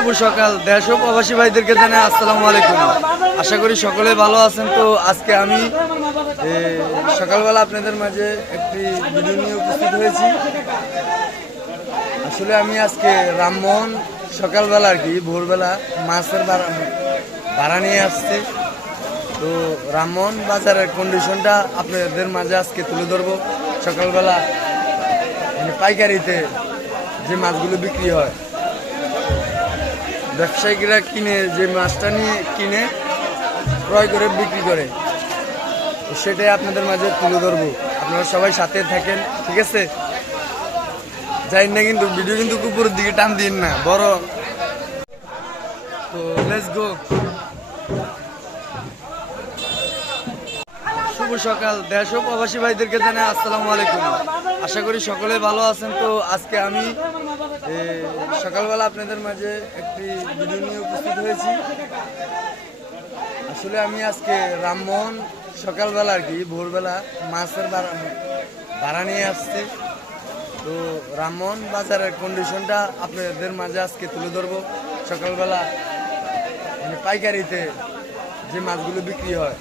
শুভ সকাল দেশ ও প্রবাসী ভাইদেরকে জানাই আসসালামু আলাইকুম। আশা করি সকলে ভালো আছেন। তো আজকে আমি সকালবেলা আপনাদের মাঝে একটি ভিডিও নিয়ে উপস্থিত হয়েছি। আসলে আমি আজকে রামমোহন সকালবেলা আর কি ভোরবেলা মাছের ভাড়া নিয়ে আসছি। তো রামমোহন বাজারের কন্ডিশনটা আপনাদের মাঝে আজকে তুলে ধরবো। সকালবেলা মানে পাইকারিতে যে মাছগুলো বিক্রি হয়, ব্যবসায়িকরা কিনে যে মাছটা নিয়ে কিনে ক্রয় করে বিক্রি করে, সেটাই আপনাদের মাঝে তুলে ধরবো। আপনারা সবাই সাথে থাকেন, ঠিক আছে? যাই না কিন্তু ভিডিও কিন্তু উপরের দিকে টান দিন না বড়। তো লেটস গো। শুভ সকাল দেশ ও প্রবাসী ভাইদেরকে জানাই আসসালামু আলাইকুম। আশা করি সকলে ভালো আছেন। তো আজকে আমি সকালবেলা আপনাদের মাঝে একটি ভিডিও নিয়ে উপস্থিত হয়েছি। আসলে আমি আজকে রামমোহন সকালবেলা আর কি ভোরবেলা মাছের ভাড়া নিয়ে আসছি। তো রামমোহন বাজারের কন্ডিশনটা আপনাদের মাঝে আজকে তুলে ধরবো। সকালবেলা মানে পাইকারিতে যে মাছগুলো বিক্রি হয়,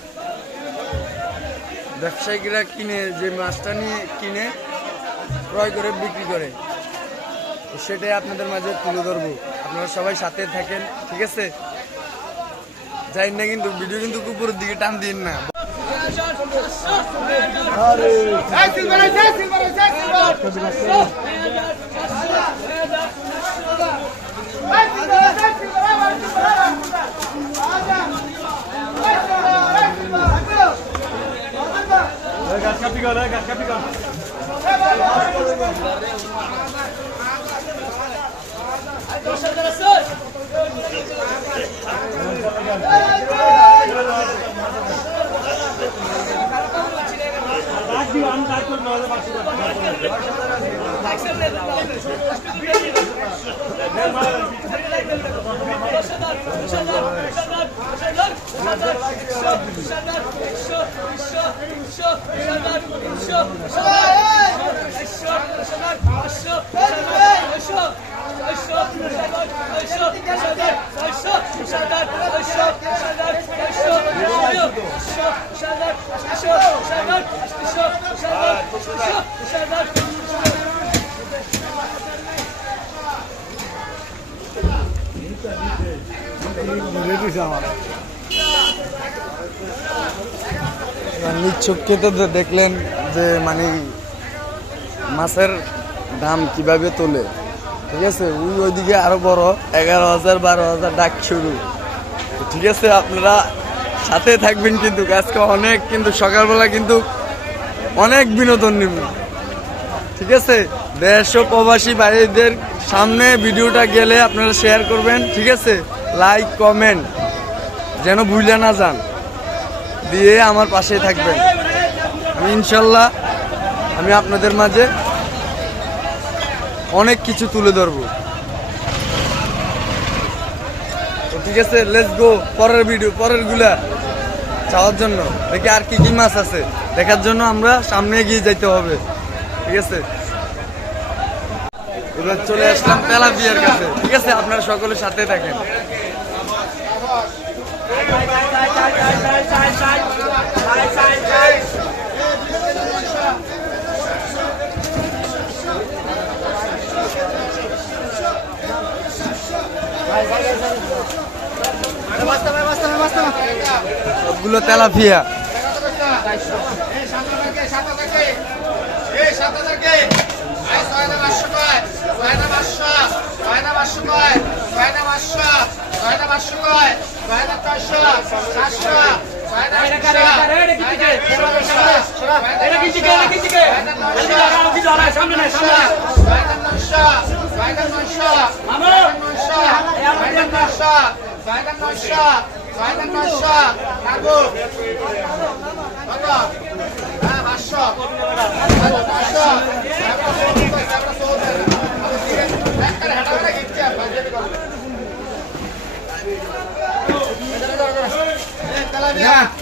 ব্যবসায়িকরা কিনে যে মাছটা নিয়ে কিনে ক্রয় করে বিক্রি করে, সেটাই আপনাদের মাঝে তুলে ধরবো। আপনারা সবাই সাথে থাকেন, ঠিক আছে? যাই না কিন্তু ভিডিও কিন্তু উপরের দিকে টান দিন না। নিচ্ছককে তো দেখলেন যে মানে মাছের দাম কিভাবে তোলে, ঠিক আছে? ওইদিকে আরো বড় 11,000 12,000 ডাক শুরু, ঠিক আছে? আপনারা সাথে থাকবেন কিন্তু আজকে অনেক কিন্তু সকালবেলা কিন্তু অনেক বিনোদন নিব, ঠিক আছে? দেশ ও প্রবাসী ভাইদের সামনে ভিডিওটা গেলে আপনারা শেয়ার করবেন, ঠিক আছে? লাইক কমেন্ট যেন ভুলে না যান, দিয়ে আমার পাশে থাকবেন। আমি ইনশাল্লাহ আমি আপনাদের মাঝে অনেক কিছু তুলে ধরবো। তো ঠিক আছে, লেটস গো। পরের ভিডিও পরের গুলা চাওয়ার জন্য দেখি আর কি কি মাছ আছে দেখার জন্য আমরা সামনে এগিয়ে যাইতে হবে, ঠিক আছে? এবার চলে আসলাম তেলাপিয়ার কাছে, ঠিক আছে? আপনারা সকলের সাথে থাকেন। সবগুলো তেলাপিয়া। Yeah.